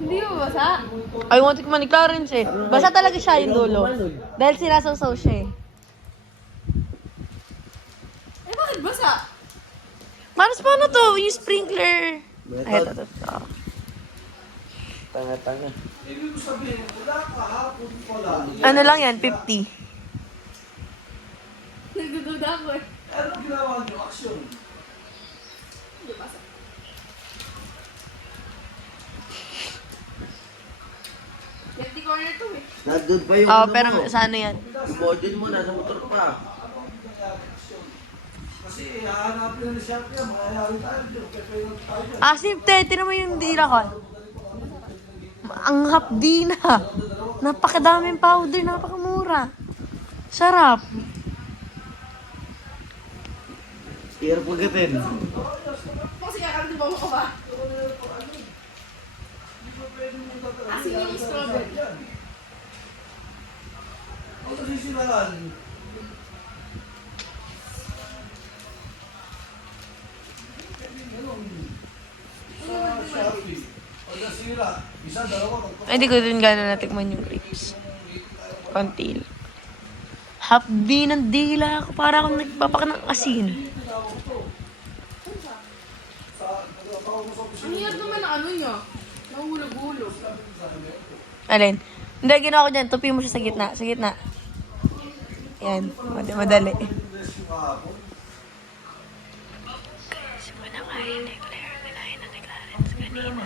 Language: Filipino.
Hindi mo basa? Ay, want ko man ni Clarence eh. Basa talaga siya yung dulo. Dahil sinasawsaw siya eh. Eh, bakit basa? Manos paano to? Yung sprinkler. Ay, ito. Tanga-tanga. Ano lang yan? 50. Nagdududa ako eh. Ano ginawa niyo? Action. Hindi basa. Empty corner to eh. Nandun pa yung Oo, ano pero mo. sa ano yan? Yung module mo, nasa motor pa. Kasi hahanapin na ni Shopee yan, makayari tayo dyan. Asim, tinan mo yung dila ko. Ang hapdi na. Napakadaming powder, napakamura. Sarap. Hirap pagatin. Kasi kakal di ba mo ka ba? Asin yung strawberry. Ano sisilahan? Sa Shopee. Pag nasira, isa, dalawa, Ay, di ko din gano'n natikman yung grapes. Konti lang. Hapdi ng dila ako. Para akong nagpapak ng asin. Ang hirap naman na ano niya. Nahulog-hulog. Alin? Hindi, ginawa ko dyan. Tupi mo siya sa gitna. Sa gitna. Yan. Madali. Simula kain ni Claire. Kinain na ni Clarence kanina.